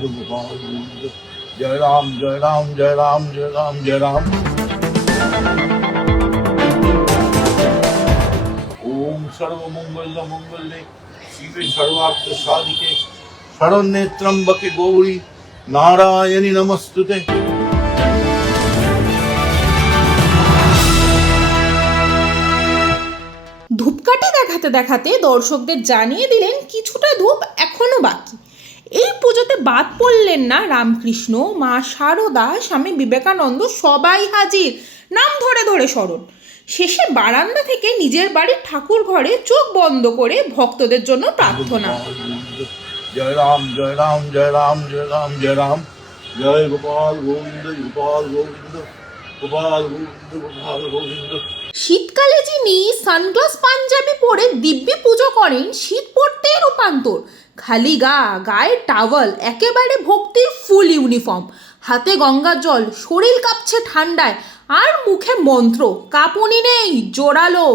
गोपाल गोविंद जय राम जय राम जय राम जय राम जय राम। ओम सर्वमंगल मंगल्ये शिवे सर्वार्थ साधिके शरण्ये त्र्यंबके गौरी नारायणी नमस्तुते। ধূপকাঠি দেখাতে দেখাতে দর্শকদের জানিয়ে দিলেন কিছুটা ধূপ এখনো বাকি। এই পুজোতে বাদ পড়লেন না রামকৃষ্ণ, মা শারদা, স্বামী বিবেকানন্দ, সবাই হাজির, নাম ধরে ধরে স্মরণ। শেষে বারান্দা থেকে নিজের বাড়ির ঠাকুর ঘরে চোখ বন্ধ করে ভক্তদের জন্য প্রার্থনা। জয় রাম জয় রাম জয় রাম জয় রাম জয় রাম জয় গোপাল গোবিন্দ গোপাল গোবিন্দ গোপাল গোবিন্দ গোপাল গোবিন্দ। শীতকালে যিনি সানগ্লাস পাঞ্জাবি পরে দিব্যি পুজো করেন, শীত পড়তেই রূপান্তর। খালি গা, গায়ে টাওয়াল, একেবারে ভক্তির ফুল ইউনিফর্ম, হাতে গঙ্গার জল, শরীর কাঁপছে ঠান্ডায়, আর মুখে মন্ত্র। কাঁপুনি নেই, জোরালো।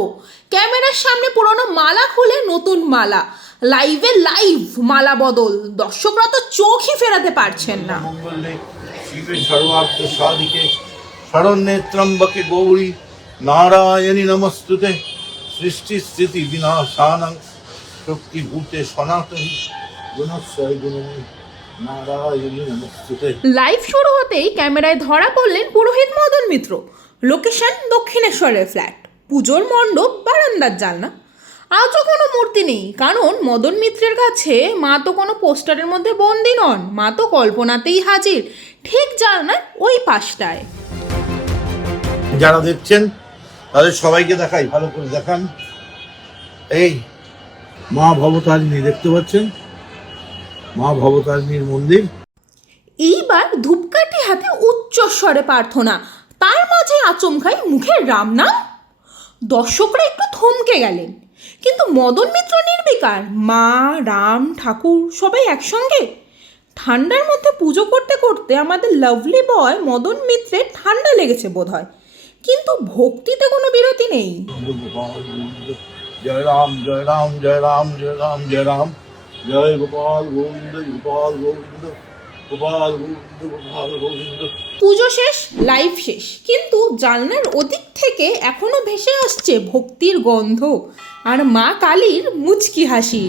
ক্যামেরার সামনে পুরনো মালা খুলে নতুন মালা, লাইভে লাইভ মালা বদল। দর্শকরা তো চোখই ফেরাতে পারছেন না। শিবে সর্বার্থ সাধিকে শরণ্যে ত্র্যম্বকে গৌরী নারায়ণী নমস্তুতে। সৃষ্টি স্থিতি বিনাশানং শক্তিভূতে সনাতনী গুণস্বয় গুণময়ী নারায়ণী নমস্তুতে। লাইভ শুরু হতেই ক্যামেরায় ধরা পড়লেন পুরোহিত মদন মিত্র। লোকেশন দক্ষিণেশ্বরের ফ্ল্যাট, পুজোর মণ্ডপ বারান্দার জানলা। আজও কোনো মূর্তি নেই, কারণ মদন মিত্রের কাছে মা তো কোনো পোস্টারের মধ্যে বন্দী নন, মা তো কল্পনাতেই হাজির, ঠিক জানলার ওই পাশটায়। যারা দেখছেন তাদের সবাইকে দেখাই, ভালো করে দেখান। এই মা ভবতারিণী দেখতে পাচ্ছেন, মা ভবতারিণীর মন্দির। এইবার ধূপকাঠি হাতে উচ্চস্বরে প্রার্থনা, তার মাঝে আচমকাই মুখের রাম নাম। দর্শকরা একটু থমকে গেলেন, কিন্তু মদন মিত্র নির্বিকার। মা, রাম, ঠাকুর সবাই একসঙ্গে। ঠান্ডার মধ্যে পুজো করতে করতে আমাদের লাভলি বয় মদন মিত্রের ঠান্ডা লেগেছে বোধ হয়, কিন্তু ভক্তিতে কোনো বিরতি নেই। জয় রাম জয় রাম জয় রাম জয় রাম জয় রাম জয় গোপাল গোবিন্দ গোপাল গোবিন্দ গোপাল গোবিন্দ গোপাল গোবিন্দ। পুজো শেষ, লাইভ শেষ, কিন্তু জানলার ওদিক থেকে এখনো ভেসে আসছে ভক্তির গন্ধ আর মা কালীর মুচকি হাসি।